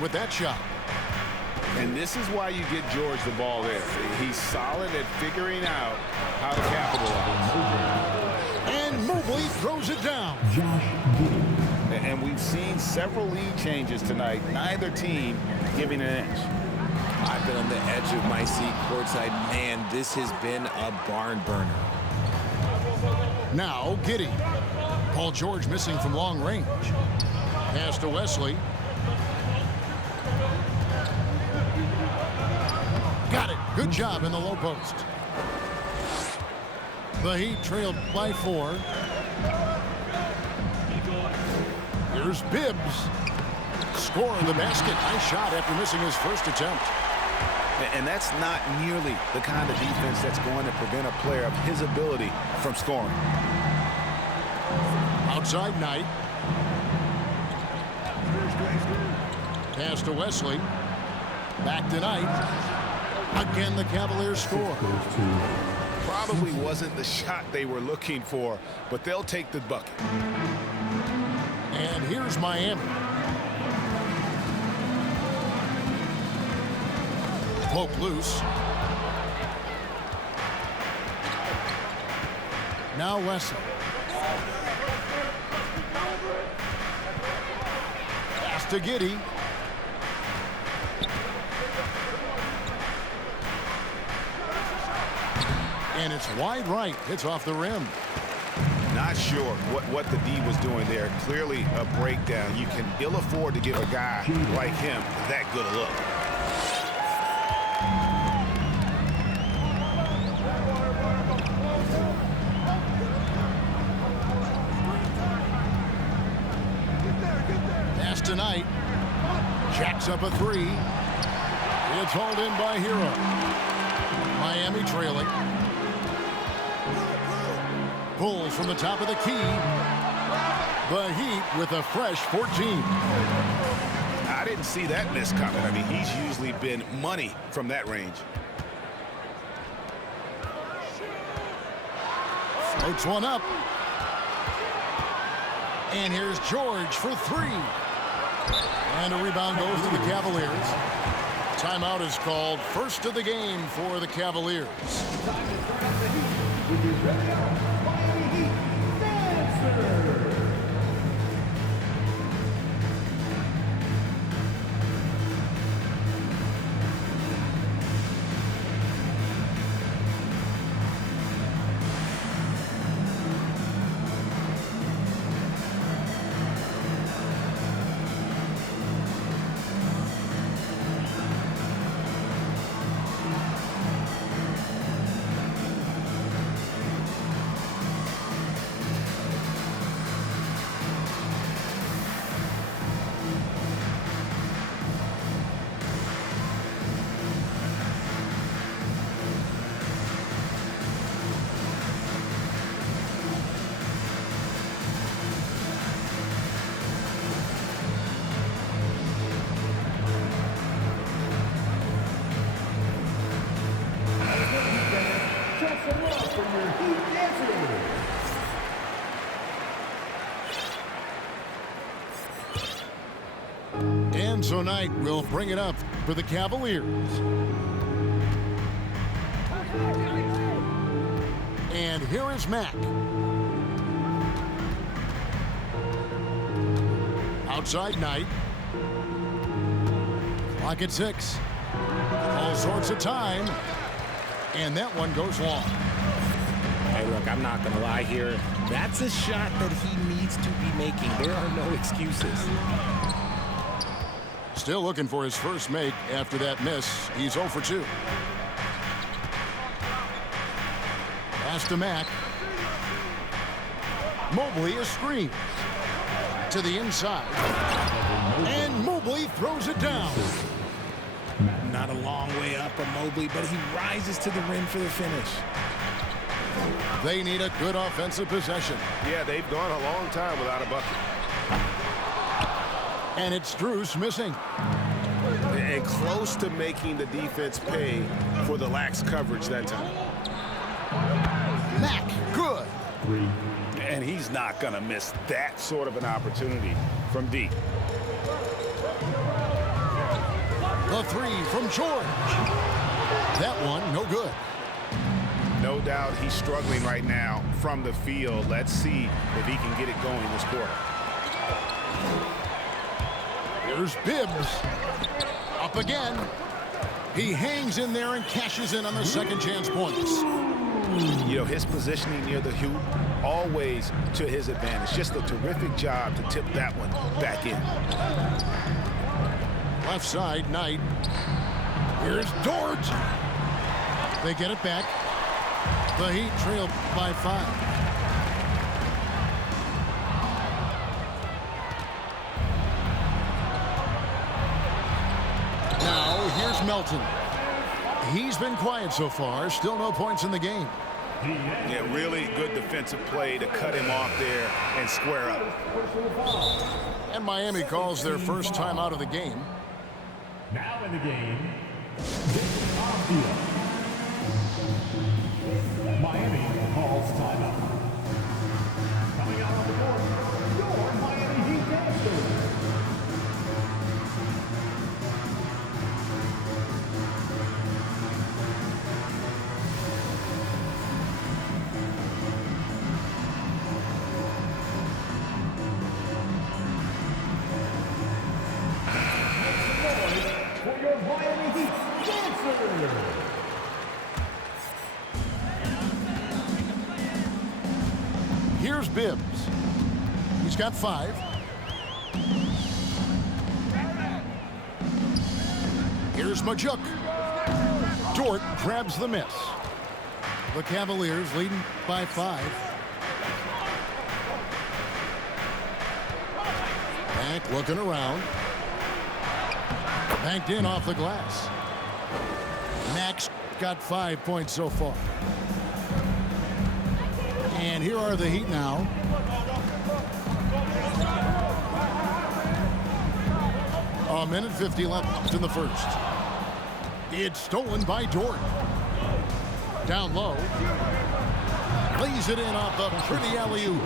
with that shot. And this is why you get George the ball there. He's solid at figuring out how to capitalize. And Mobley throws it down. And we've seen several lead changes tonight. Neither team giving an inch. I've been on the edge of my seat courtside. Man, this has been a barn burner. Now Giddey. Paul George missing from long range. Pass to Wesley. Got it. Good job in the low post. The Heat trailed by 4. Here's Bibbs. Scoring the basket. Nice shot after missing his first attempt. And that's not nearly the kind of defense that's going to prevent a player of his ability from scoring. Outside Knight. Pass to Wesley. Back to Knight. Again, the Cavaliers score. Probably wasn't the shot they were looking for, but they'll take the bucket. And here's Miami. Poke loose. Now Wesley. Pass to Giddey. And it's wide right. It's off the rim. Not sure what the D was doing there. Clearly a breakdown. You can ill afford to give a guy like him that good a look. Pass tonight. Jacks up a 3. It's hauled in by Hero. Miami trailing. Pulls from the top of the key. The Heat with a fresh 14. I didn't see that miss coming. I mean, he's usually been money from that range. Floats one up. And here's George for 3. And a rebound goes to the Cavaliers. Timeout is called. First of the game for the Cavaliers. And so Knight will bring it up for the Cavaliers. And here is Mack. Outside Knight. Clock at 6. All sorts of time. And that one goes long. Hey, look, I'm not going to lie here. That's a shot that he needs to be making. There are no excuses. Still looking for his first make after that miss. He's 0 for 2. Pass to Mack. Mobley is screened. To the inside. And Mobley throws it down. Not a long way up for Mobley, but he rises to the rim for the finish. They need a good offensive possession. Yeah, they've gone a long time without a bucket. And it's Strus missing. And close to making the defense pay for the lax coverage that time. Mack, good. And he's not going to miss that sort of an opportunity from deep. The three from George. That one, no good. No doubt he's struggling right now from the field. Let's see if he can get it going this quarter. Here's Bibbs. Up again. He hangs in there and cashes in on the second chance points. You know, his positioning near the hoop, always to his advantage. Just a terrific job to tip that one back in. Left side, Knight. Here's Dort. They get it back. The Heat trail by 5. Now, here's Melton. He's been quiet so far. Still no points in the game. Yeah, really good defensive play to cut him off there and square up. And Miami calls their first time out of the game. Now in the game, this Miami calls timeout. Coming out on the board, your Miami Heat dancers. For your Miami Heat dancers. Here's Bibbs. He's got 5. Here's Majuk. Dort grabs the miss. The Cavaliers leading by 5. Bank looking around. Banked in off the glass. Max got 5 points so far. And here are the Heat now. A minute 50 left in the first. It's stolen by Dort. Down low. Lays it in off the pretty alley-oop.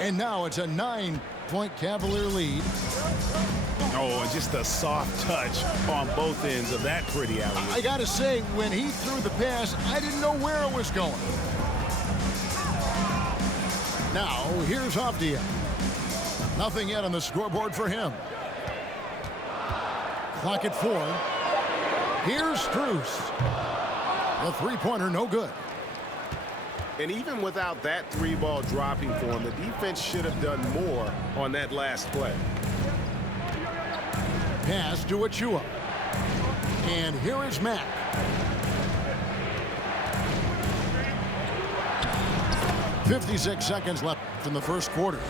And now it's a 9-point Cavalier lead. Oh, and just a soft touch on both ends of that pretty alley-oop. I gotta say, when he threw the pass, I didn't know where it was going. Now, here's Avdia. Nothing yet on the scoreboard for him. Clock at 4. Here's Strus. The three-pointer, no good. And even without that 3-ball dropping for him, the defense should have done more on that last play. Pass to Achua. And here is Mack. .56 seconds left in the first quarter.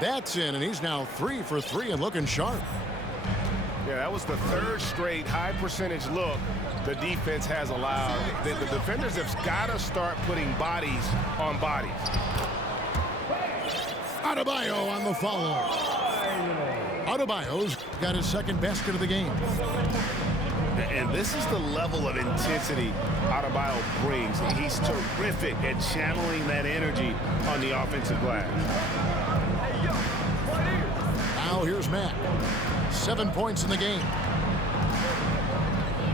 That's in, and he's now 3 for 3 and looking sharp. Yeah, that was the third straight high percentage look the defense has allowed. The defenders have got to start putting bodies on bodies. Adebayo on the follow. Adebayo's got his second basket of the game. And this is the level of intensity Adebayo brings. He's terrific at channeling that energy on the offensive glass. Now here's Matt. 7 points in the game.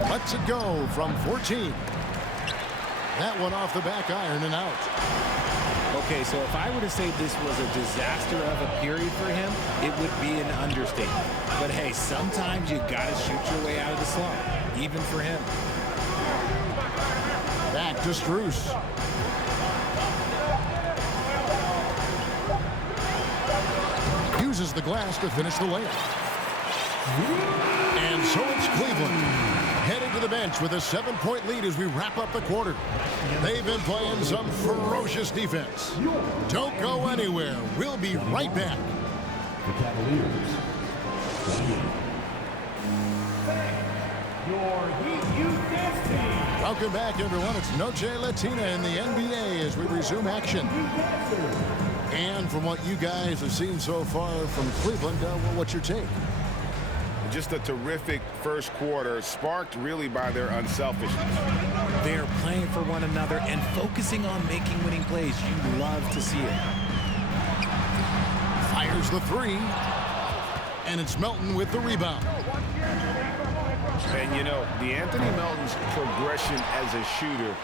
Lets it go from 14. That one off the back iron and out. Okay, so if I were to say this was a disaster of a period for him, it would be an understatement. But hey, sometimes you got to shoot your way out of the slump, even for him. Back to Strus. Uses the glass to finish the layup. And so it's Cleveland heading to the bench with a 7-point lead as we wrap up the quarter. They've been playing some ferocious defense. Don't go anywhere. We'll be right back. The Cavaliers. Your Heat Youth Dance Team. Welcome back, everyone. It's Noche Latina in the NBA as we resume action. And from what you guys have seen so far from Cleveland, what's your take? Just a terrific first quarter, sparked really by their unselfishness. They're playing for one another and focusing on making winning plays. You love to see it. Fires the three. And it's Melton with the rebound. And, you know, D'Anthony Melton's progression as a shooter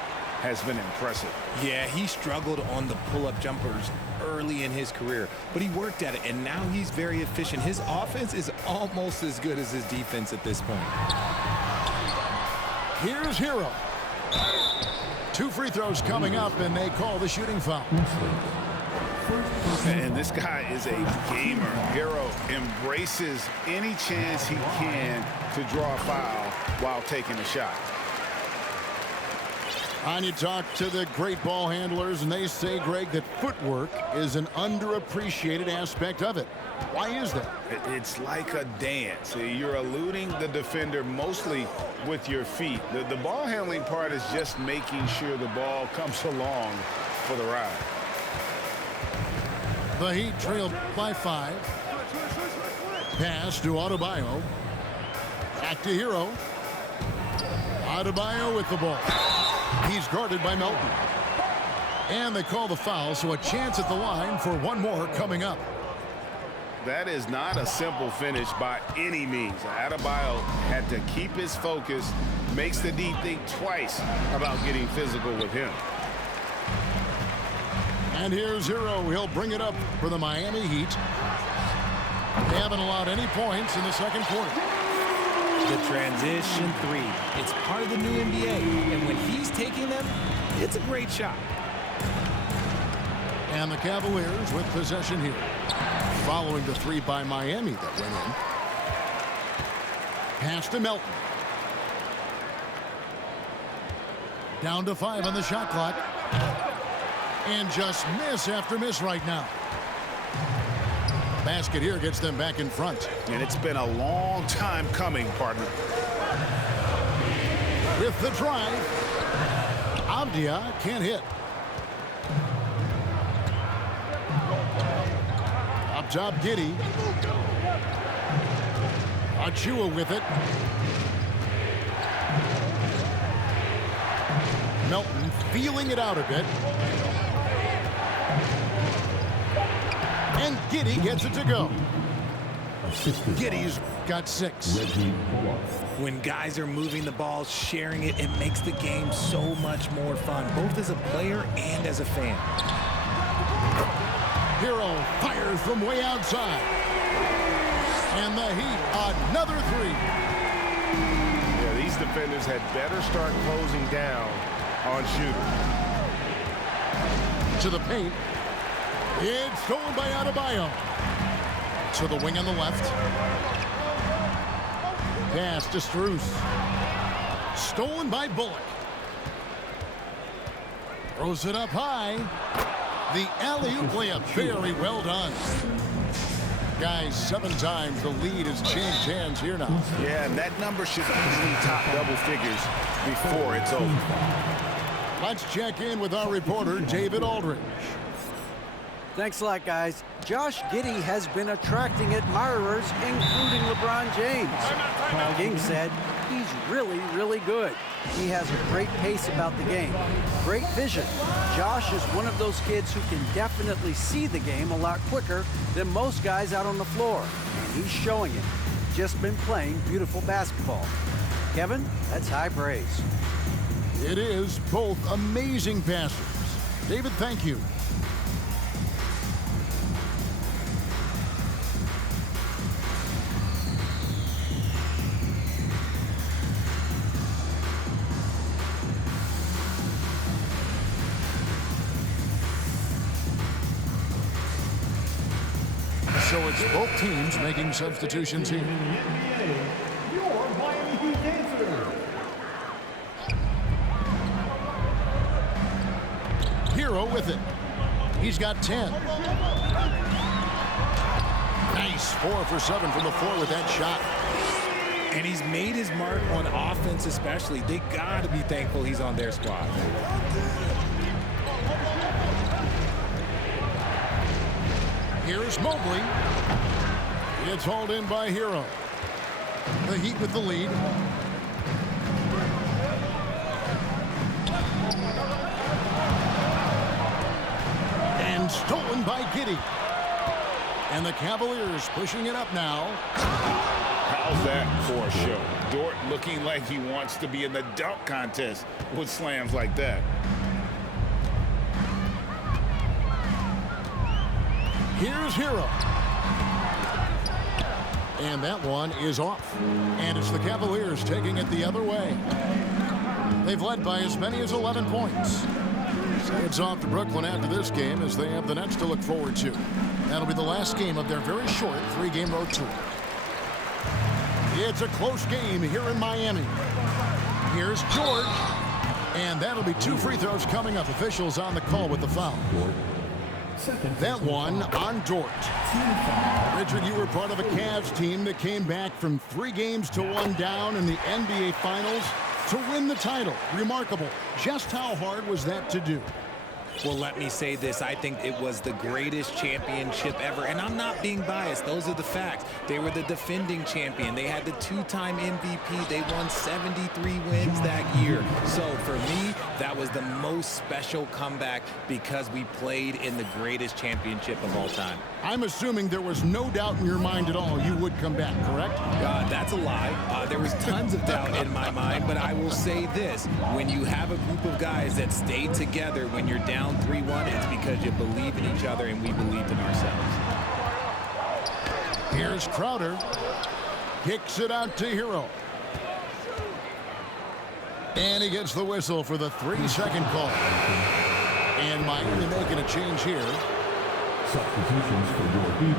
has been impressive. Yeah, he struggled on the pull-up jumpers early in his career, but he worked at it, and now he's very efficient. His offense is almost as good as his defense at this point. Here's Hero. 2 free throws coming up, and they call the shooting foul. And this guy is a gamer. Hero embraces any chance he can to draw a foul while taking a shot. And you talk to the great ball handlers, and they say, Greg, that footwork is an underappreciated aspect of it. Why is that? It's like a dance. You're eluding the defender mostly with your feet. The ball handling part is just making sure the ball comes along for the ride. The Heat trailed by 5. Pass to Adebayo. Back to Hero. Adebayo with the ball. He's guarded by Melton. And they call the foul, so a chance at the line for one more coming up. That is not a simple finish by any means. Adebayo had to keep his focus, makes the D think twice about getting physical with him. And here's Hero. He'll bring it up for the Miami Heat. They haven't allowed any points in the second quarter. The transition 3. It's part of the new NBA, and when he's taking them, it's a great shot. And the Cavaliers with possession here. Following the 3 by Miami that went in. Pass to Melton. Down to 5 on the shot clock. And just miss after miss right now. Basket here gets them back in front. And it's been a long time coming, partner. With the drive. Avdia can't hit. Up top, Giddey. Achua with it. Melton feeling it out a bit. And Giddey gets it to go. Giddey's got 6. When guys are moving the ball, sharing it, it makes the game so much more fun, both as a player and as a fan. Hero fires from way outside. And the Heat, another 3. Yeah, these defenders had better start closing down on shooters. To the paint. It's stolen by Adebayo. To the wing on the left. Pass to Strus. Stolen by Bullock. Throws it up high. The alley-oop layup, very well done. Guys, 7 times the lead has changed hands here now. Yeah, and that number should easily top double figures before it's over. Let's check in with our reporter, David Aldridge. Thanks a lot, guys. Josh Giddey has been attracting admirers, including LeBron James. Paul King said he's really, really good. He has a great pace about the game, great vision. Josh is one of those kids who can definitely see the game a lot quicker than most guys out on the floor, and he's showing it. Just been playing beautiful basketball. Kevin, that's high praise. It is both amazing passers. David, thank you. So it's both teams making substitutions here. Your Miami Heat answer. Hero with it. He's got 10. Nice 4 for 7 from the floor with that shot. And he's made his mark on offense especially. They got to be thankful he's on their squad. Here's Mobley. It's hauled in by Hero. The Heat with the lead. And stolen by Giddey. And the Cavaliers pushing it up now. How's that for a show? Dort looking like he wants to be in the dunk contest with slams like that. Here's Hero. And that one is off. And it's the Cavaliers taking it the other way. They've led by as many as 11 points. It's off to Brooklyn after this game as they have the Nets to look forward to. That'll be the last game of their very short 3-game road tour. It's a close game here in Miami. Here's George. And that'll be 2 free throws coming up. Officials on the call with the foul. That one on Dort. Richard, you were part of a Cavs team that came back from 3 games to 1 down in the NBA Finals to win the title. Remarkable. Just how hard was that to do? Well, let me say this. I think it was the greatest championship ever. And I'm not being biased. Those are the facts. They were the defending champion. They had the 2-time MVP. They won 73 wins that year. So for me, that was the most special comeback because we played in the greatest championship of all time. I'm assuming there was no doubt in your mind at all you would come back, correct? That's a lie. There was tons of doubt in my mind, but I will say this. When you have a group of guys that stay together when you're down 3-1, it's because you believe in each other and we believed in ourselves. Here's Crowder. Kicks it out to Hero. And he gets the whistle for the 3-second call. And Miami making a change here. Substitutions for your team.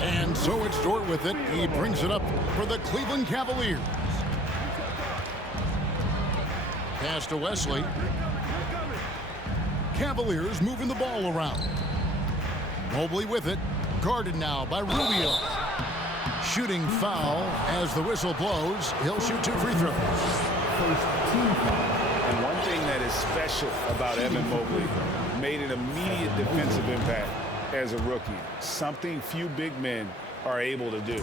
And so it's Dort with it. He brings it up for the Cleveland Cavaliers. Pass to Wesley. Cavaliers moving the ball around. Mobley with it. Guarded now by Rubio. Shooting foul as the whistle blows. He'll shoot 2 free throws. First team foul. And one thing that is special about Evan Mobley, made an immediate defensive impact as a rookie. Something few big men are able to do.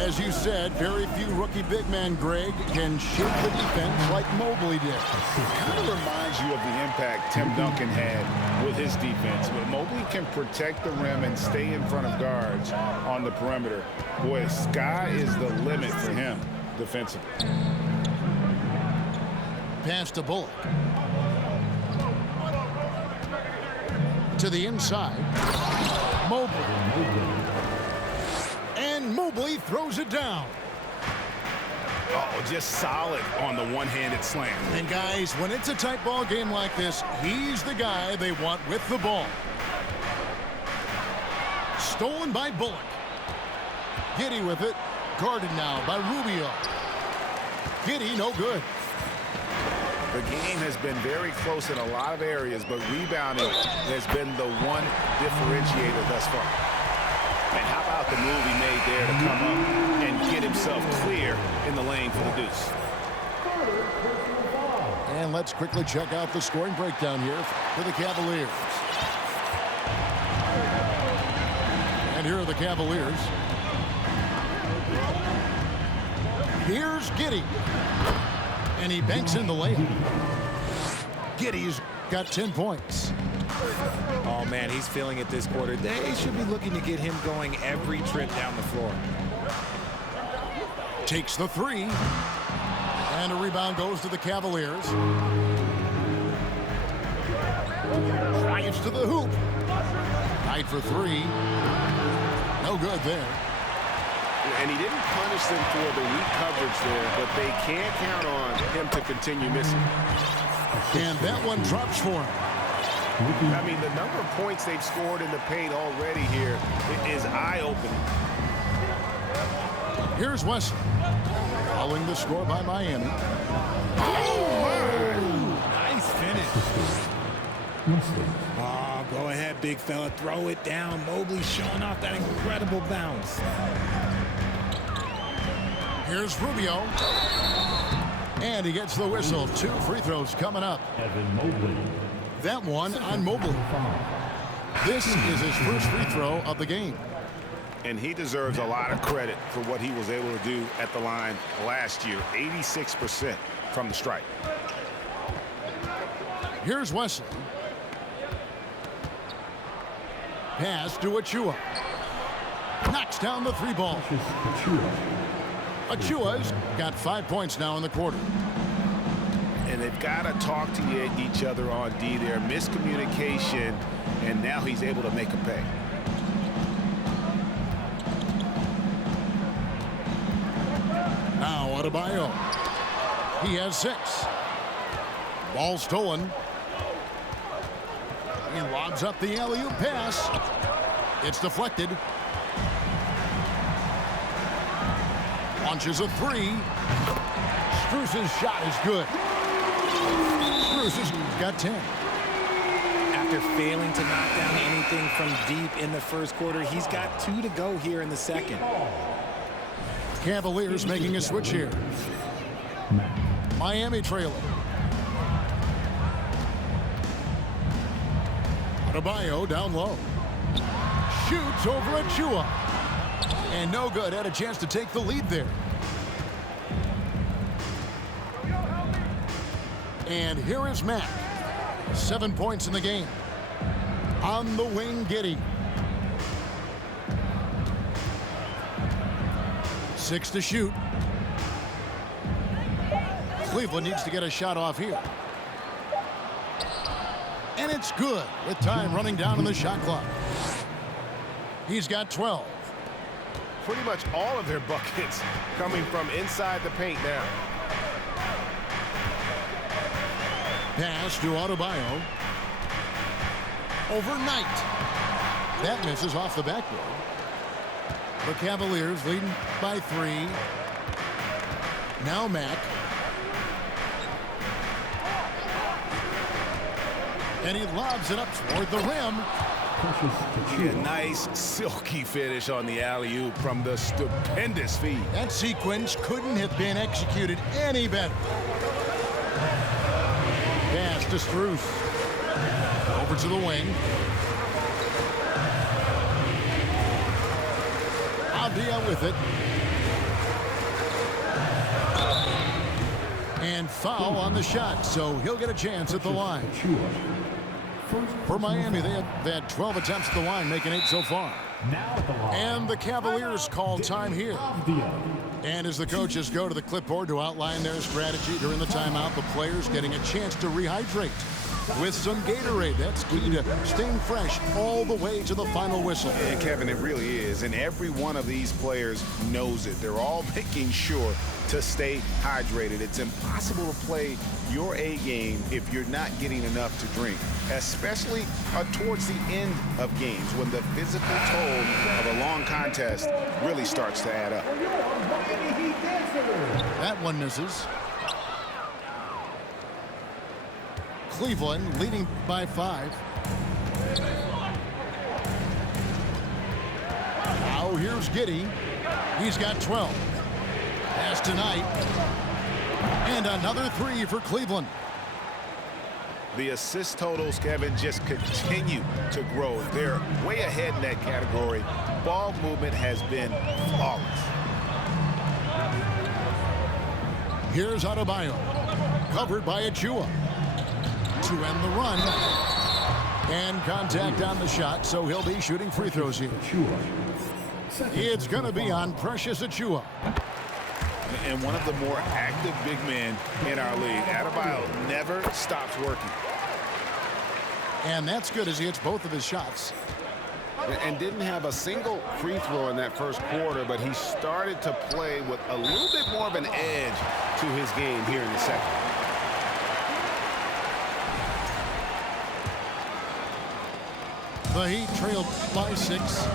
As you said, very few rookie big men, Greg, can shape the defense like Mobley did. Kind of reminds you of the impact Tim Duncan had with his defense. But Mobley can protect the rim and stay in front of guards on the perimeter. Boy, sky is the limit for him defensively. Pass to Bullock. To the inside. Mobley. And Mobley throws it down. Oh, just solid on the one-handed slam. And guys, when it's a tight ball game like this, he's the guy they want with the ball. Stolen by Bullock. Giddey with it. Guarded now by Rubio. Giddey, no good. The game has been very close in a lot of areas, but rebounding has been the one differentiator thus far. And how about the move he made there to come up and get himself clear in the lane for the deuce? And let's quickly check out the scoring breakdown here for the Cavaliers. And here are the Cavaliers. Here's Giddey. And he banks in the layup. Giddey's got 10 points. Oh, man, he's feeling it this quarter. They should be looking to get him going every trip down the floor. Takes the 3. And a rebound goes to the Cavaliers. Drives to the hoop. Tied for 3. No good there. And he didn't punish them for the weak coverage there, but they can't count on him to continue missing. And that one drops for him. I mean, the number of points they've scored in the paint already here is eye-opening. Here's Wesley. Following the score by Miami. Nice finish. Oh, go ahead, big fella. Throw it down. Mobley showing off that incredible bounce. Here's Rubio. And he gets the whistle. 2 free throws coming up. Evan Mobley. That one on Mobley. This is his first free throw of the game. And he deserves a lot of credit for what he was able to do at the line last year. 86% from the stripe. Here's Wesley. Pass to Achua. Knocks down the three ball. Achua's got 5 points now in the quarter. And they've got to talk to each other on D there. Miscommunication, and now he's able to make a pay. Now Adebayo. He has 6. Ball stolen. He lobs up the alley-oop pass. It's deflected. Launches a 3. Strus's shot is good. Strus has got 10. After failing to knock down anything from deep in the first quarter, he's got 2 to go here in the second. Cavaliers making a switch here. Miami trailing. Adebayo down low. Shoots over Achua. And no good. Had a chance to take the lead there. And here is Mack. 7 points in the game. On the wing, Giddey. 6 to shoot. Cleveland needs to get a shot off here. And it's good with time running down on the shot clock. He's got 12. Pretty much all of their buckets coming from inside the paint now. Pass to Adebayo. Overnight. That misses off the backboard. The Cavaliers leading by 3. Now Mack. And he lobs it up toward the rim. A nice silky finish on the alley-oop from the stupendous feed. That sequence couldn't have been executed any better. Pass to Strus. Over to the wing. Avdia with it. And foul on the shot, so he'll get a chance at the line. For Miami, they've had 12 attempts at the line, making 8 so far. And the Cavaliers call time here. And as the coaches go to the clipboard to outline their strategy during the timeout, the players getting a chance to rehydrate with some Gatorade. That's key to staying fresh all the way to the final whistle. And Kevin, it really is. And every one of these players knows it. They're all making sure to stay hydrated. It's impossible to play your A game if you're not getting enough to drink, especially towards the end of games when the physical toll of a long contest really starts to add up. That one misses. Cleveland leading by 5. Now here's Giddey. He's got 12. Pass tonight. And another 3 for Cleveland. The assist totals, Kevin, just continue to grow. They're way ahead in that category. Ball movement has been flawless. Here's Adebayo. Covered by Achua. To end the run. And contact on the shot, so he'll be shooting free throws here. It's going to be on Precious Achua. And one of the more active big men in our league. Adebayo never stops working. And that's good as he hits both of his shots. And didn't have a single free throw in that first quarter, but he started to play with a little bit more of an edge to his game here in the second. The Heat trailed by 6.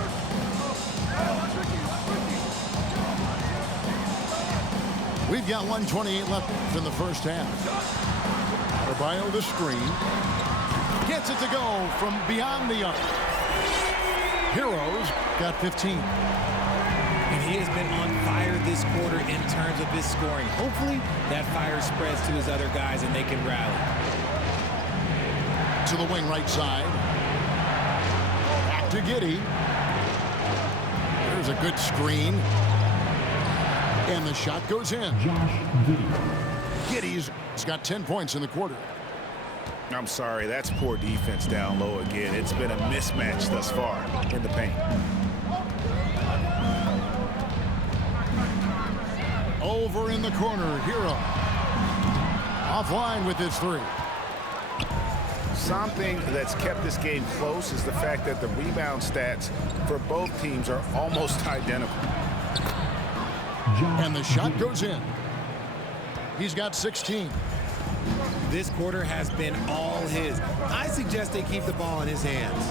We've got 1:28 left in the first half. Adebayo the screen. Gets it to go from beyond the arc. Heroes got 15. And he has been on fire this quarter in terms of his scoring. Hopefully that fire spreads to his other guys and they can rally. To the wing right side. Back to Giddey. There's a good screen. And the shot goes in. Giddey's got 10 points in the quarter. I'm sorry, that's poor defense down low again. It's been a mismatch thus far in the paint. Over in the corner, Hero. Offline with his three. Something that's kept this game close is the fact that the rebound stats for both teams are almost identical. And the shot goes in. He's got 16. This quarter has been all his. I suggest they keep the ball in his hands.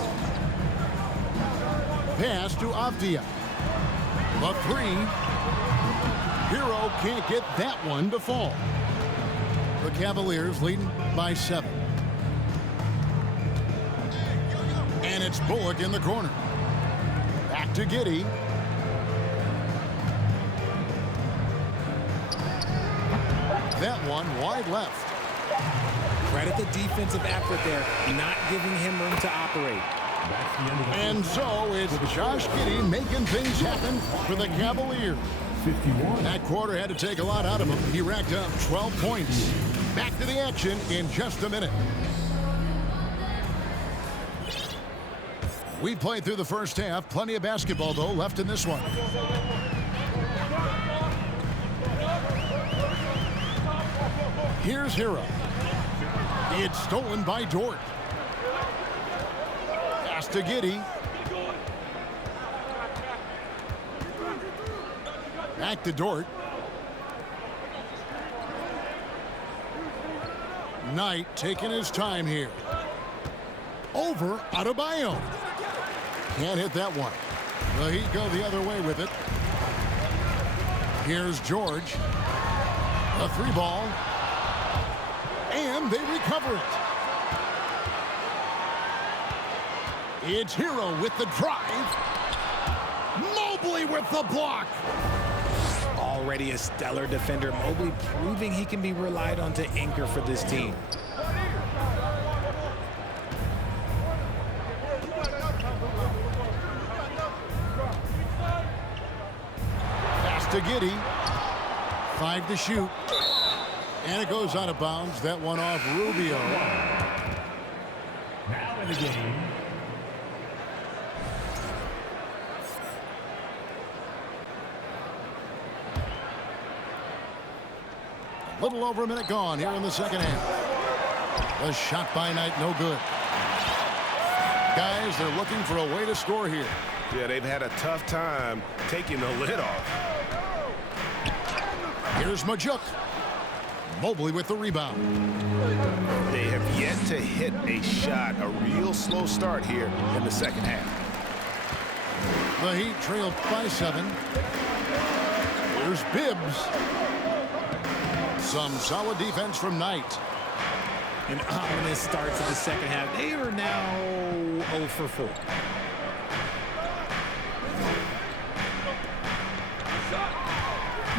Pass to Avdia. The three. Hero can't get that one to fall. The Cavaliers leading by 7. And it's Bullock in the corner. Back to Giddey. That one wide left. Credit the defensive effort there, not giving him room to operate. And so it's Josh Giddey making things happen for the Cavaliers. 51. That quarter had to take a lot out of him. He racked up 12 points. Back to the action in just a minute. We played through the first half. Plenty of basketball, though, left in this one. Here's Hero. It's stolen by Dort. Pass to Giddey. Back to Dort. Knight taking his time here. Over Adebayo. Can't hit that one. The Heat go the other way with it. Here's George. A three ball. And they recover it. It's Hero with the drive. Mobley with the block. Already a stellar defender, Mobley proving he can be relied on to anchor for this team. Pass to Giddey. 5 to shoot. And it goes out of bounds. That one off Rubio. Now in the game, A little over a minute gone here in the second half. The shot by Knight, no good. Guys, they're looking for a way to score here. Yeah, they've had a tough time taking the lid off. Here's Majuk. Mobley with the rebound. They have yet to hit a shot, a real slow start here in the second half. The Heat trailed by 7. Here's Bibbs. Some solid defense from Knight. An ominous start to the second half. They are now 0 for 4.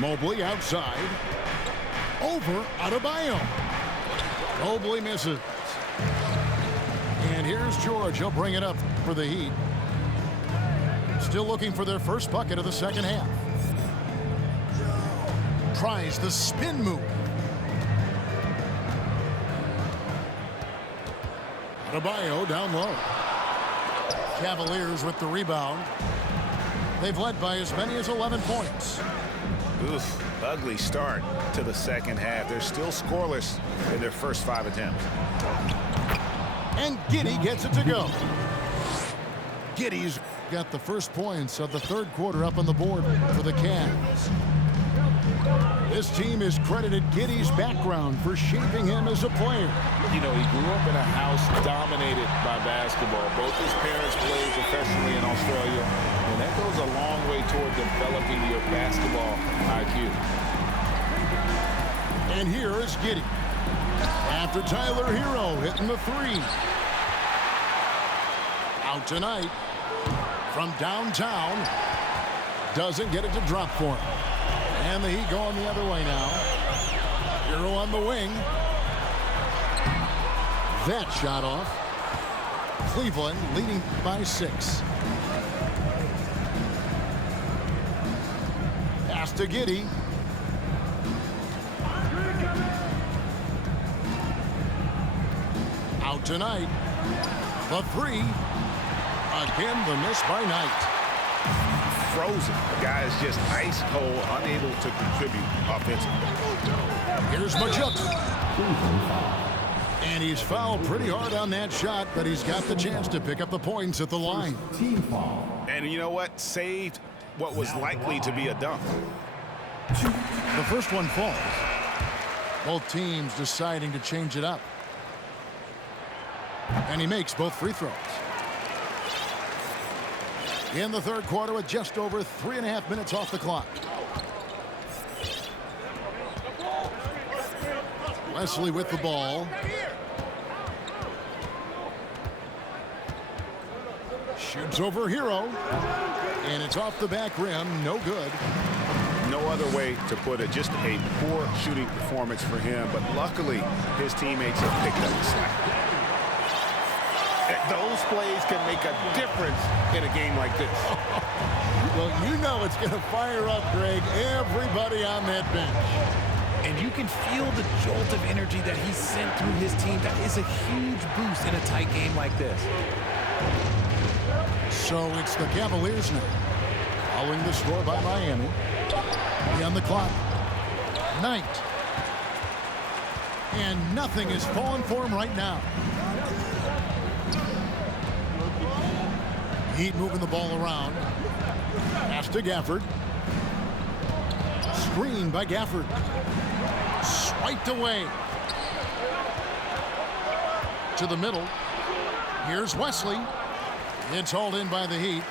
Mobley outside. Over Adebayo. Mobley misses. And here's George. He'll bring it up for the Heat. Still looking for their first bucket of the second half. Tries the spin move. Adebayo down low. Cavaliers with the rebound. They've led by as many as 11 points. Oof, ugly start to the second half. They're still scoreless in their first 5 attempts. And Giddey gets it to go. Giddey's got the first points of the third quarter up on the board for the Cavs. This team has credited Giddey's background for shaping him as a player. You know, he grew up in a house dominated by basketball. Both his parents played professionally in Australia, and that goes a long way toward developing your basketball IQ. And here is Giddey. After Tyler Hero hitting the three. Out tonight from downtown. Doesn't get it to drop for him. And the Heat going the other way now. Hero on the wing. That shot off. Cleveland leading by 6. Pass to Giddey. tonight. The three. Again, the miss by Knight. Frozen. The guy is just ice cold, unable to contribute offensively. Here's Majuk. And he's fouled pretty hard on that shot, but he's got the chance to pick up the points at the line. Team foul. And you know what? Saved what was likely to be a dunk. The first one falls. Both teams deciding to change it up. And he makes both free throws. In the third quarter with just over 3.5 minutes off the clock. Wesley with the ball. Shoots over Hero. And it's off the back rim. No good. No other way to put it. Just a poor shooting performance for him. But luckily, his teammates have picked up the slack. Those plays can make a difference in a game like this. Well, you know it's going to fire up, Greg, everybody on that bench. And you can feel the jolt of energy that he sent through his team. That is a huge boost in a tight game like this. So it's the Cavaliers now, following the score by Miami. On the clock. Knight. And nothing is falling for him right now. Heat moving the ball around. Pass to Gafford. Screen by Gafford. Swiped away. To the middle. Here's Wesley. It's hauled in by the Heat.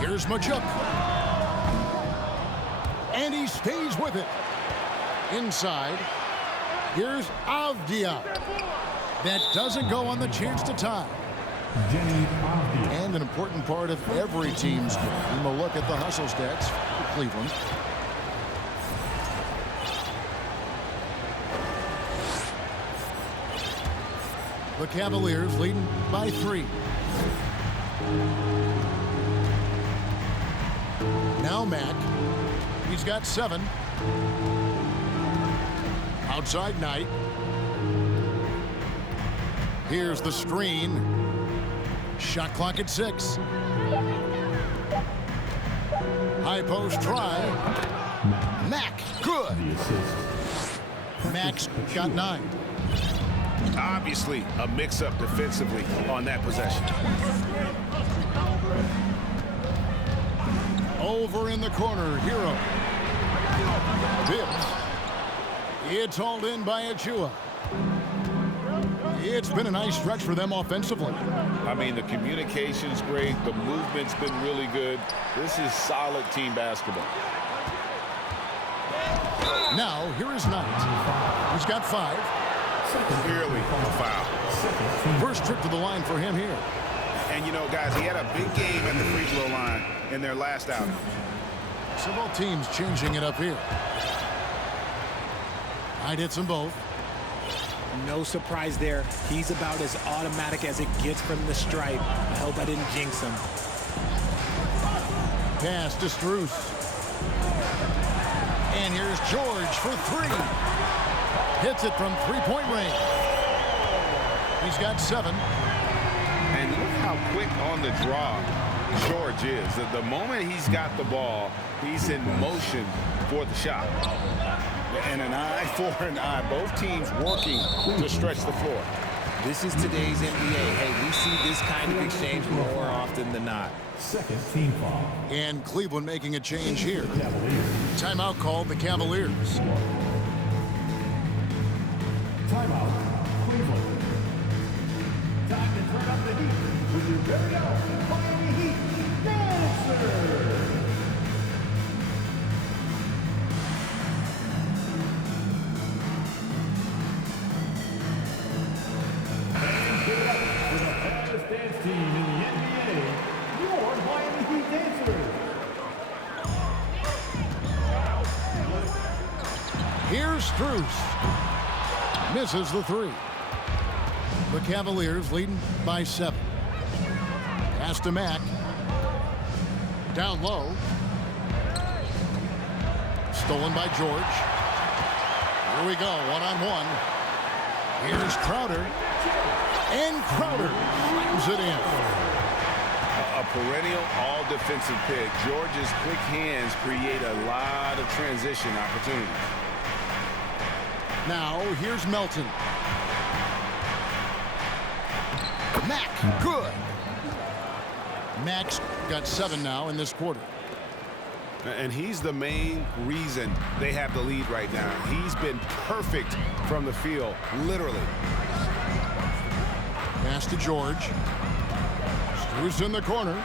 Here's Majuk. And he stays with it. Inside. Here's Avdia. That doesn't go on the chance to tie. And an important part of every team's game. A look at the hustle stats for Cleveland. The Cavaliers leading by 3. Now Mack. He's got 7. Outside Knight. Here's the screen. Shot clock at 6. High post try. Mack, good. Mack's got 9. Obviously, a mix-up defensively on that possession. Over in the corner, Hero. Bibbs. It's hauled in by Achua. It's been a nice stretch for them offensively. I mean, the communication's great. The movement's been really good. This is solid team basketball. Now, here is Knight. He's got 5. Clearly a foul. First trip to the line for him here. And, you know, guys, he had a big game at the free throw line in their last outing. So both teams changing it up here. Knight hits them both. No surprise there. He's about as automatic as it gets from the stripe. I hope I didn't jinx him. Pass to Strus. And here's George for 3. Hits it from 3-point range. He's got 7. And look how quick on the draw George is. The moment he's got the ball, he's in motion for the shot. And an eye for an eye. Both teams working to stretch the floor. This is today's NBA. Hey, we see this kind of exchange more often than not. Second team foul. And Cleveland making a change here. Timeout called the Cavaliers. Timeout, Cleveland. Time to turn up the heat with your very own Miami Heat Dancer. And give it up for the fastest dance team in the NBA, your Miami Heat Dancers. Here's Strus. Misses the 3. The Cavaliers leading by 7. Pass to Mack. Down low. Stolen by George. Here we go, one-on-one. Here's Crowder. And Crowder slams it in. A perennial all-defensive pick. George's quick hands create a lot of transition opportunities. Now, here's Melton. Mack, good. Mack's got 7 now in this quarter. And he's the main reason they have the lead right now. He's been perfect from the field, literally. Pass to George. Strus in the corner.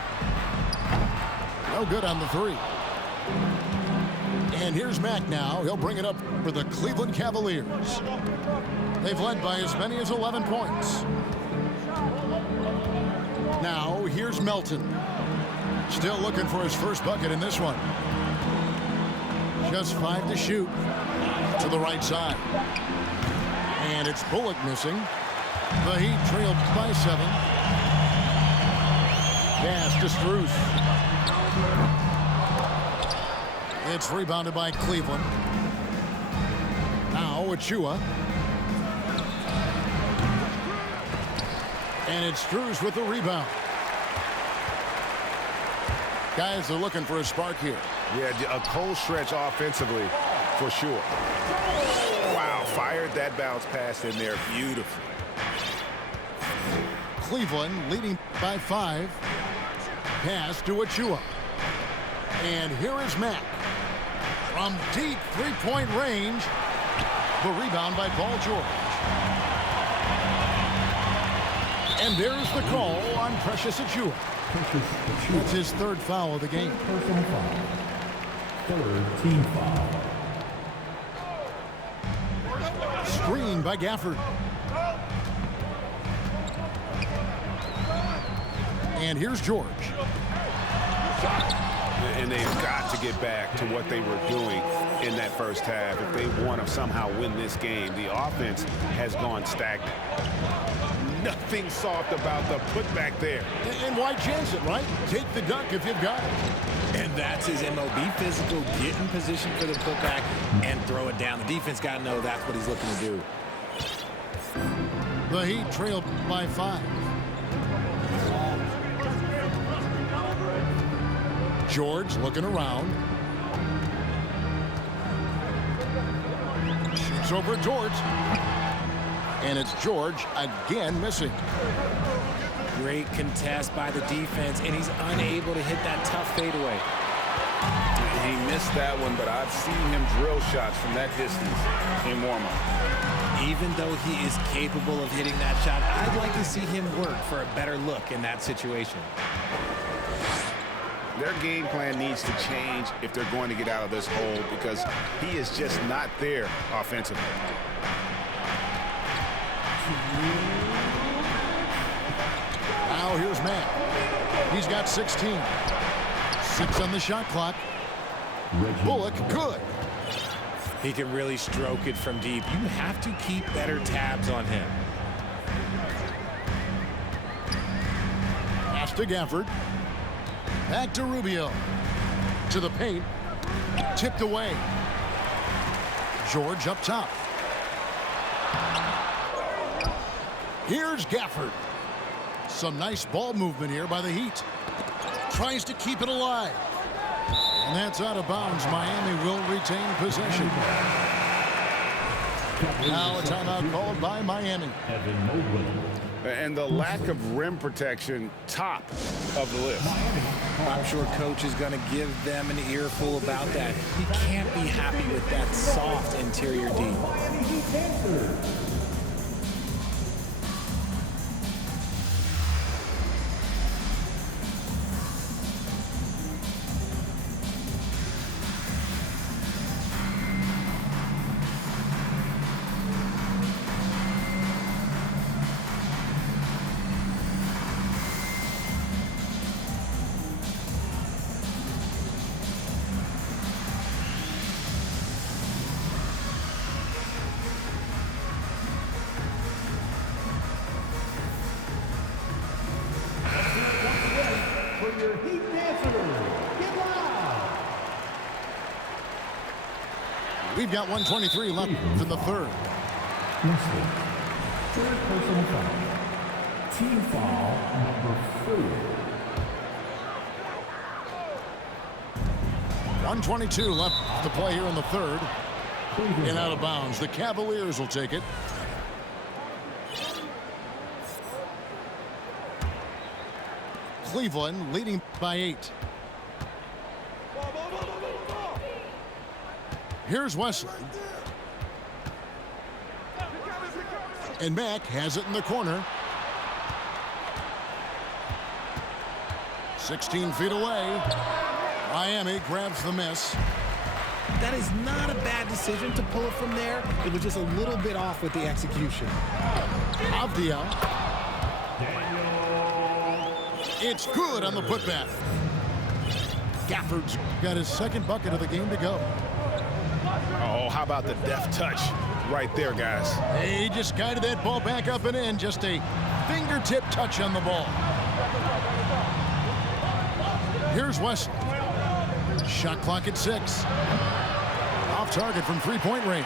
No good on the 3. And here's Mack now. He'll bring it up for the Cleveland Cavaliers. They've led by as many as 11 points. Now, here's Melton. Still looking for his first bucket in this one. Just 5 to shoot. To the right side. And it's Bullock missing. The Heat trailed by 7. Pass to Strus. It's rebounded by Cleveland. Now Achua. And it's Strus with the rebound. Guys are looking for a spark here. Yeah, a cold stretch offensively for sure. Wow, fired that bounce pass in there beautifully. Cleveland leading by 5. Pass to Achua. And here is Mack. From deep three-point range. The rebound by Paul George. And there's the call on Precious Achua. That's his 3rd foul of the game. Personal foul. 3rd team foul. Screen by Gafford. And here's George. And they've got to get back to what they were doing in that first half. If they want to somehow win this game, the offense has gone stagnant. Nothing soft about the putback there. And why chance it, right? Take the dunk if you've got it. And that's his MO. Be physical, get in position for the putback, and throw it down. The defense got to know that's what he's looking to do. The Heat trailed by 5. George looking around. Shoots over George. And it's George again missing. Great contest by the defense, and he's unable to hit that tough fadeaway. He missed that one, but I've seen him drill shots from that distance in warm-up. Even though he is capable of hitting that shot, I'd like to see him work for a better look in that situation. Their game plan needs to change if they're going to get out of this hole because he is just not there offensively. Now here's Mack. He's got 16. 6 on the shot clock. Bullock, good. He can really stroke it from deep. You have to keep better tabs on him. Pass to Gafford. Back to Rubio. To the paint. Tipped away. George up top. Here's Gafford. Some nice ball movement here by the Heat. Tries to keep it alive. And that's out of bounds. Miami will retain possession. Now a timeout called by Miami. And the lack of rim protection, top of the list. I'm sure coach is going to give them an earful about that. He can't be happy with that soft interior D. We've got 1:23 left in the third. Wesley. Third personal foul. Team foul number 4. 1:22 left to play here in the third. And out of bounds. The Cavaliers will take it. Cleveland leading by 8. Here's Wesley. And Mack has it in the corner. 16 feet away. Miami grabs the miss. That is not a bad decision to pull it from there. It was just a little bit off with the execution. Avdia. It's good on the putback. Gafford's got his second bucket of the game to go. Oh, how about the deft touch right there, guys? He just guided that ball back up and in. Just a fingertip touch on the ball. Here's Wesley. Shot clock at 6. Off target from three-point range.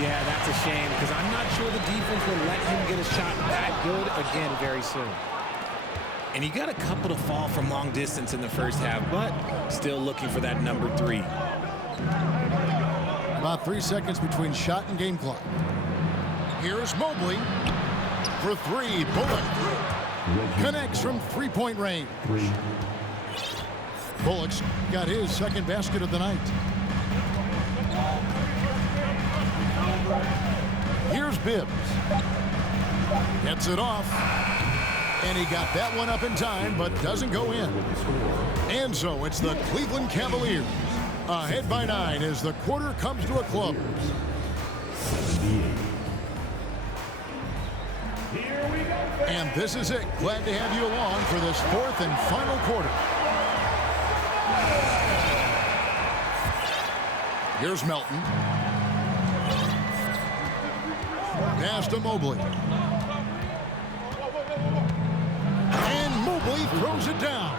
Yeah, that's a shame because I'm not sure the defense will let him get a shot that good again very soon. And he got a couple to fall from long distance in the first half, but still looking for that number 3. About 3 seconds between shot and game clock. Here's Mobley for 3. Bullock connects from three-point range. Bullock's got his second basket of the night. Here's Bibbs. Gets it off. And he got that one up in time, but doesn't go in. And so it's the Cleveland Cavaliers ahead by 9 as the quarter comes to a close. And this is it. Glad to have you along for this fourth and final quarter. Here's Melton. Pass to Mobley. And Mobley throws it down.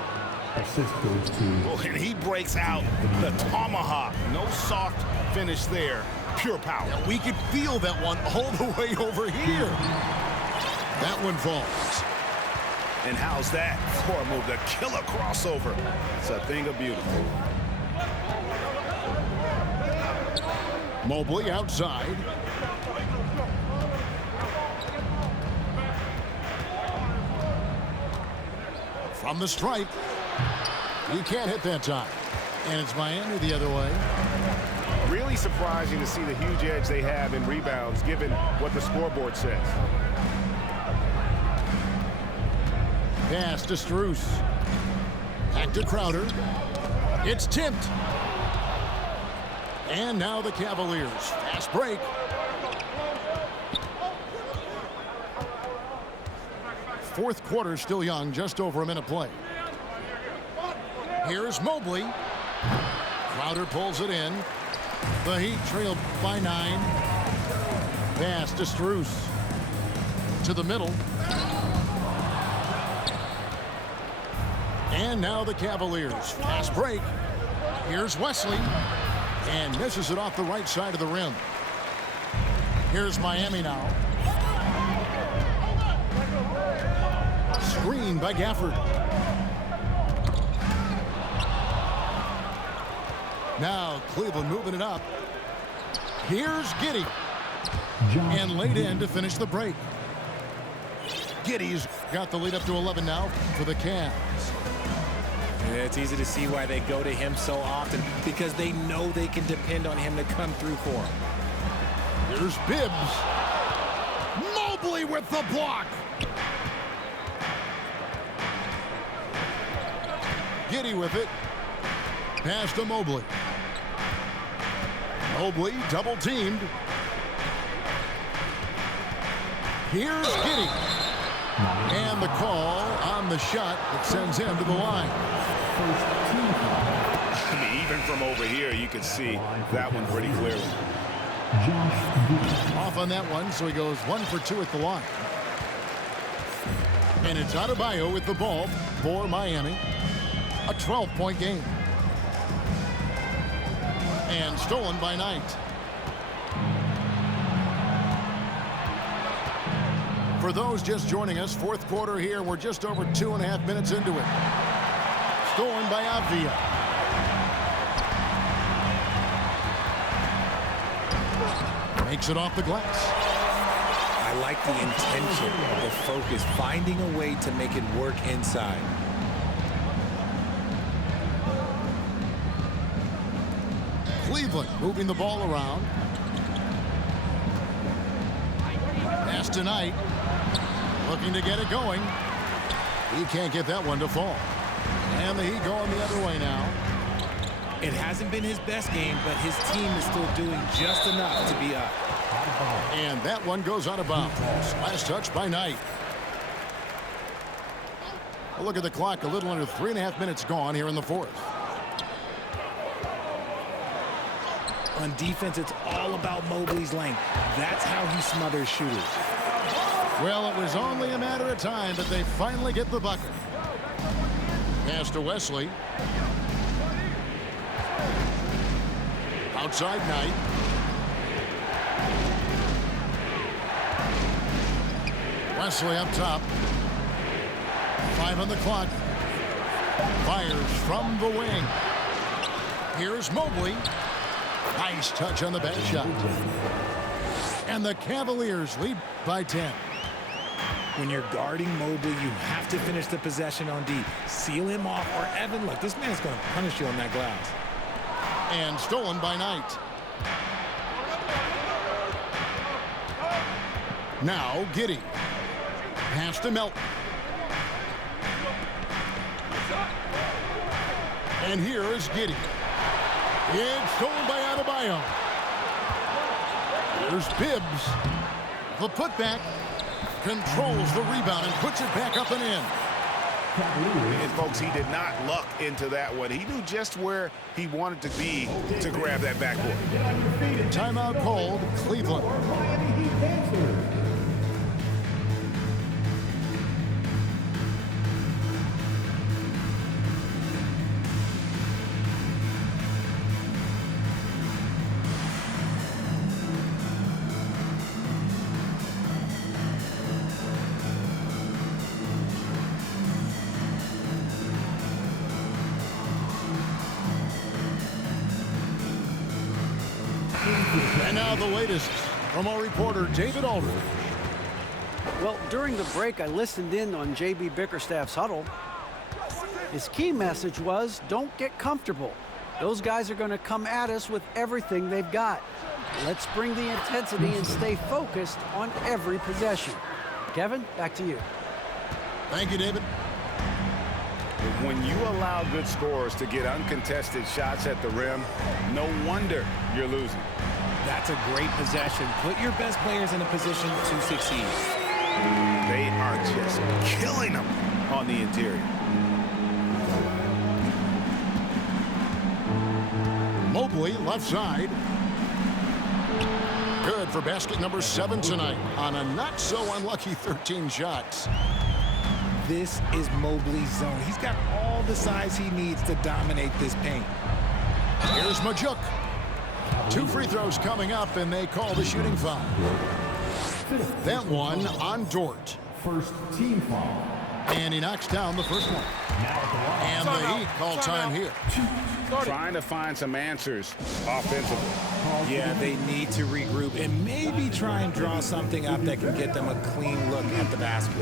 Assist goes to... Oh, and he breaks out the tomahawk. No soft finish there. Pure power. And we could feel that one all the way over here. That one falls. And how's that for a move? The killer crossover. It's a thing of beauty. Mobley outside. From the stripe. He can't hit that time. And it's Miami the other way. Really surprising to see the huge edge they have in rebounds given what the scoreboard says. Pass to Strus. Back to Crowder. It's tipped. And now the Cavaliers. Fast break. Fourth quarter still young, just over a minute play. Here's Mobley. Crowder pulls it in. The Heat trail by 9. Pass to Strus. To the middle. And now the Cavaliers. Fast break. Here's Wesley. And misses it off the right side of the rim. Here's Miami now. Screen by Gafford. Now Cleveland moving it up. Here's Giddey. And laid in to finish the break. Giddey's got the lead up to 11 now for the Cavs. Yeah, it's easy to see why they go to him so often because they know they can depend on him to come through for them. Here's Bibbs. Mobley with the block. Giddey with it. Pass to Mobley. Mobley double teamed. Here's Giddey. And the call on the shot that sends him to the line. I mean, even from over here, you can see that one pretty clearly. Off on that one, so he goes 1 for 2 at the line. And it's Adebayo with the ball for Miami. A 12-point game. And stolen by Knight. For those just joining us, fourth quarter here. We're just over 2.5 minutes into it. Stolen by Avia. Makes it off the glass. I like the intention, the focus, finding a way to make it work inside. Cleveland moving the ball around. Pass to Knight. Looking to get it going. He can't get that one to fall. And the Heat going the other way now. It hasn't been his best game, but his team is still doing just enough to be up. And that one goes out of bounds. Last touch by Knight. A look at the clock. A little under 3.5 minutes gone here in the fourth. On defense, it's all about Mobley's length. That's how he smothers shooters. Well, it was only a matter of time, but they finally get the bucket. Pass to Wesley. Outside Knight. Wesley up top. 5 on the clock. Fires from the wing. Here's Mobley. Nice touch on the bad shot. And the Cavaliers lead by 10. When you're guarding Mobley, you have to finish the possession on D. Seal him off, or Evan, look, this man's going to punish you on that glass. And stolen by Knight. Now Giddey. Pass to Melton. And here is Giddey. It's stolen by Adebayo. There's Bibbs. The putback. Controls the rebound and puts it back up and in. And folks, he did not luck into that one. He knew just where he wanted to be to grab that backboard. Timeout called, Cleveland. And now the latest from our reporter, David Aldridge. Well, during the break, I listened in on J.B. Bickerstaff's huddle. His key message was, don't get comfortable. Those guys are going to come at us with everything they've got. Let's bring the intensity and stay focused on every possession. Kevin, back to you. Thank you, David. When you allow good scorers to get uncontested shots at the rim, no wonder you're losing. That's a great possession. Put your best players in a position to succeed. They are just killing them on the interior. Mobley, left side. Good for basket number 7 tonight on a not-so-unlucky 13 shots. This is Mobley's zone. He's got all the size he needs to dominate this paint. Here's Majuk. 2 free throws coming up, and they call the shooting foul. That one on Dort. First team foul. And he knocks down the first one. And the Heat call time here. Trying to find some answers offensively. Yeah, they need to regroup and maybe try and draw something up that can get them a clean look at the basket.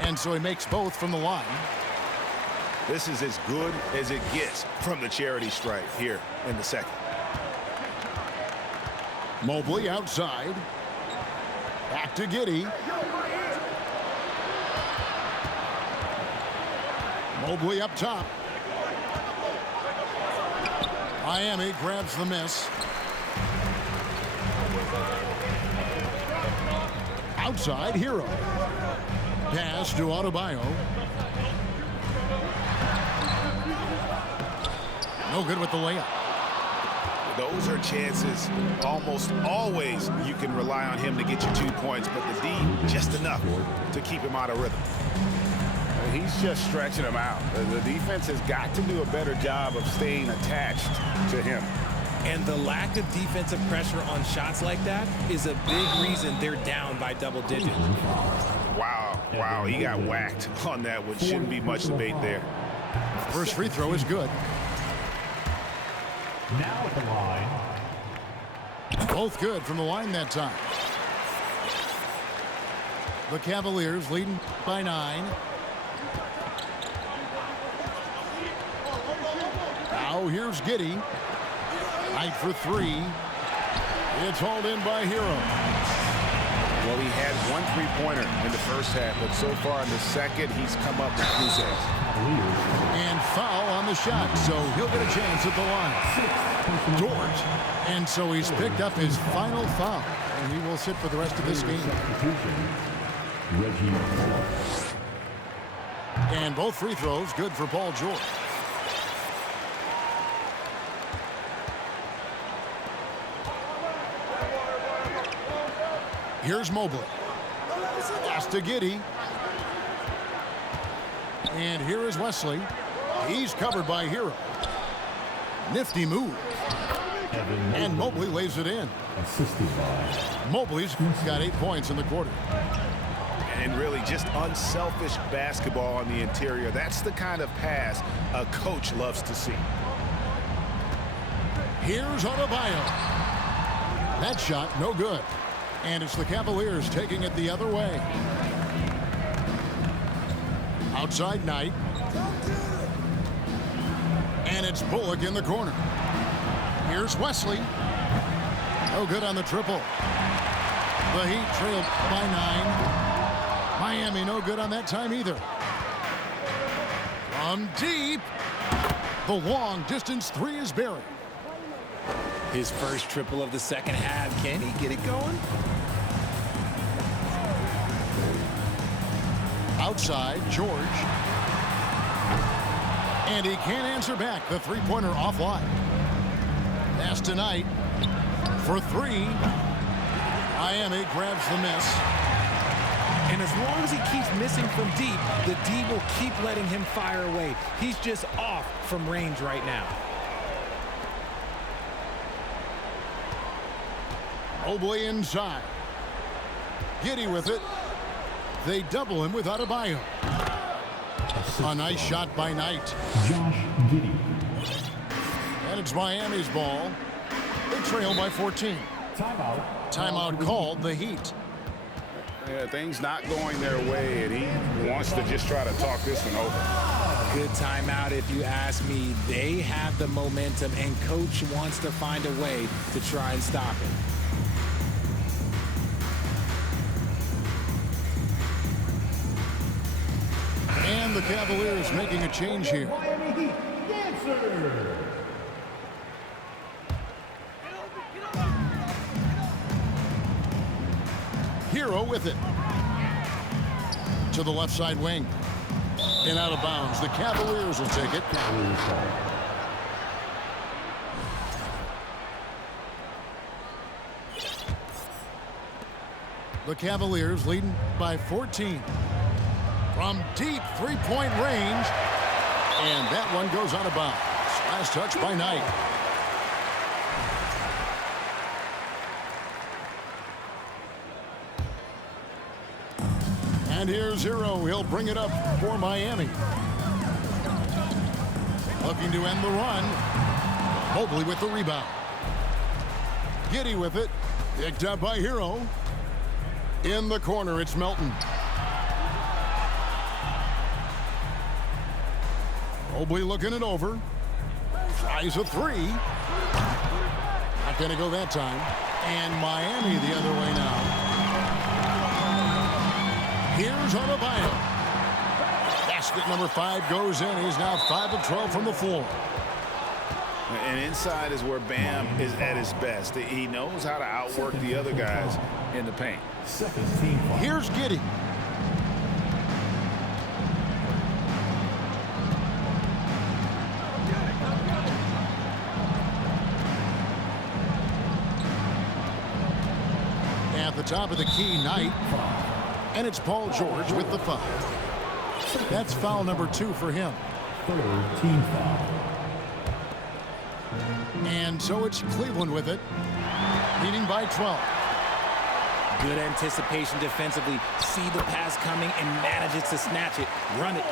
And so he makes both from the line. This is as good as it gets from the charity stripe here in the second. Mobley outside. Back to Giddey. Mobley up top. Miami grabs the miss. Outside, Hero. Pass to Adebayo. No good with the layup. Those are chances almost always you can rely on him to get you 2 points, but the D just enough to keep him out of rhythm. He's just stretching him out. The defense has got to do a better job of staying attached to him. And the lack of defensive pressure on shots like that is a big reason they're down by double digits. Wow, he got whacked on that one. Shouldn't be much debate there. First free throw is good. Now at the line. Both good from the line that time. The Cavaliers leading by 9. Now here's Giddey. Knight for 3. It's hauled in by Hero. Well, he had 1 3-pointer in the first half, but so far in the second, he's come up with loose ends. And foul on the shot, so he'll get a chance at the line. George. And so he's picked up his final foul, and he will sit for the rest of this game. And both free throws good for Paul George. Here's Mobley. Pass to Giddey. And here is Wesley. He's covered by Hero. Nifty move. And Mobley lays it in. Mobley's got 8 points in the quarter. And really just unselfish basketball on the interior. That's the kind of pass a coach loves to see. Here's Adebayo. That shot, no good. And it's the Cavaliers taking it the other way. Outside Knight. And it's Bullock in the corner. Here's Wesley. No good on the triple. The Heat trailed by 9. Miami no good on that time either. From deep. The long distance 3 is buried. His first triple of the second half. Can he get it going? Outside, George. And he can't answer back. The three-pointer offline. Pass to Knight for 3. Miami grabs the miss. And as long as he keeps missing from deep, the D will keep letting him fire away. He's just off from range right now. Mobley inside. Giddey with it. They double him with Adebayo. A nice shot by Knight. Josh Giddey. And it's Miami's ball. They trail by 14. Timeout. Timeout called the Heat. Yeah, things not going their way, and he wants to just try to talk this one over. Good timeout if you ask me. They have the momentum, and coach wants to find a way to try and stop it. And the Cavaliers making a change here. Miami Heat dancer. Hero with it. To the left side wing. And out of bounds. The Cavaliers will take it. The Cavaliers leading by 14. From deep three-point range. And that one goes out of bounds. Last touch by Knight. And here's Hero. He'll bring it up for Miami. Looking to end the run. Mobley with the rebound. Giddey with it. Picked up by Hero. In the corner, it's Melton. Mobley looking it over. Tries a 3. Not going to go that time. And Miami the other way now. Here's Adebayo. Basket number 5 goes in. He's now 5 of 12 from the floor. And inside is where Bam is at his best. He knows how to outwork the other guys in the paint. Here's Giddey. At the top of the key, Knight. And it's Paul George with the foul. That's foul number 2 for him. Third team foul. And so it's Cleveland with it, leading by 12. Good anticipation defensively. See the pass coming and manages to snatch it. Run it.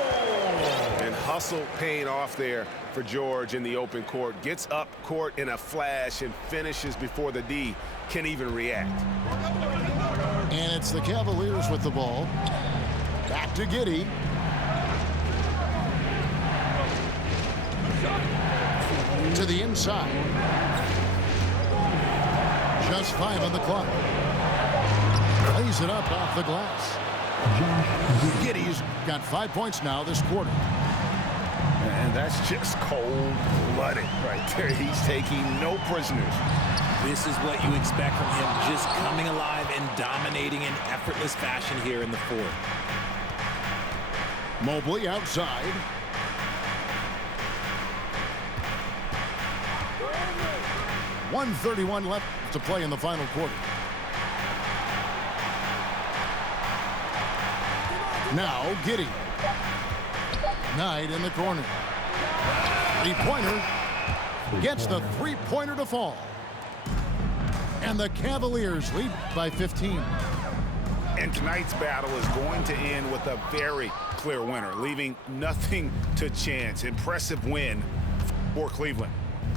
And hustle paying off there for George in the open court. Gets up court in a flash and finishes before the D can even react. And it's the Cavaliers with the ball. Back to Giddey. To the inside. Just 5 on the clock. Lays it up off the glass. Giddey's got 5 points now this quarter. And that's just cold-blooded right there. He's taking no prisoners. This is what you expect from him, just coming alive and dominating in effortless fashion here in the fourth. Mobley outside. .131 left to play in the final quarter. Now Giddey. Knight in the corner. Three-pointer. Gets the three-pointer to fall. And the Cavaliers lead by 15. And tonight's battle is going to end with a very clear winner, leaving nothing to chance. Impressive win for Cleveland.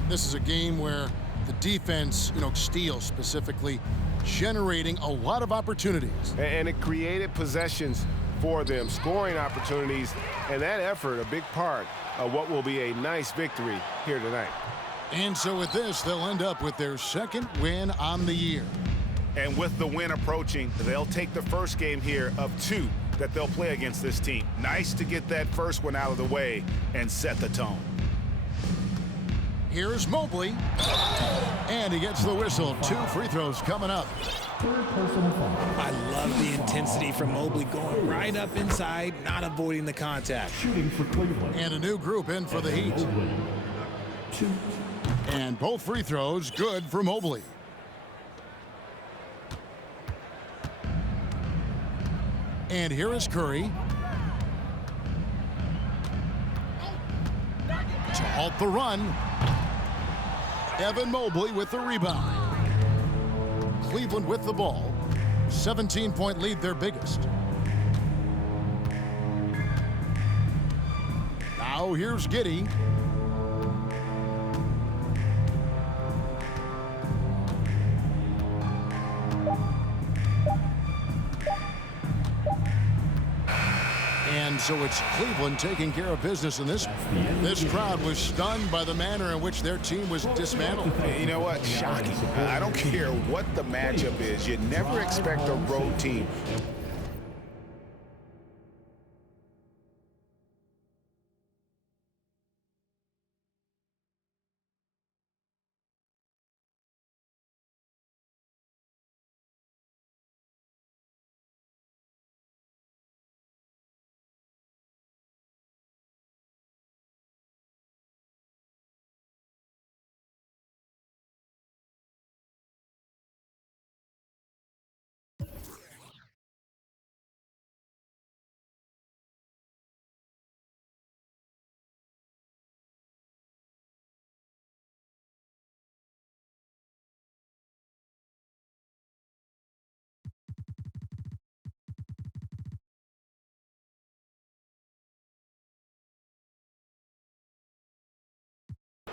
This is a game where the defense, steals specifically, generating a lot of opportunities. And it created possessions for them, scoring opportunities, and that effort a big part of what will be a nice victory here tonight. And so with this, they'll end up with their second win on the year. And with the win approaching, they'll take the first game here of 2 that they'll play against this team. Nice to get that first one out of the way and set the tone. Here's Mobley. And he gets the whistle. 2 free throws coming up. I love the intensity from Mobley, going right up inside, not avoiding the contact. Shooting for Cleveland. And a new group in for the Heat. And both free throws good for Mobley. And here is Curry. To halt the run. Evan Mobley with the rebound. Cleveland with the ball. 17-point lead, their biggest. Now here's Giddey. And so it's Cleveland taking care of business in this. This crowd was stunned by the manner in which their team was dismantled. You know what? Shocking. I don't care what the matchup is. You never expect a road team.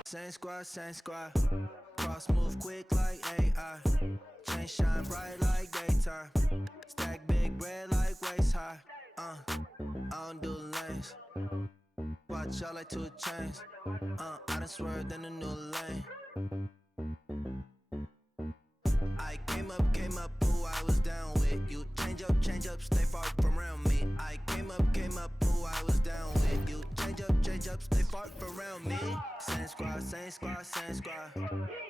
Same squad, cross move quick like AI, chain shine bright like daytime, stack big bread like waist high, I don't do lanes, watch out like 2 chains, I done swerved in a new lane. I came up, who I was down with. You change up, stay far from around me. I came up, who I was down with. You change up, stay far from around me. Same Same squad, same squad.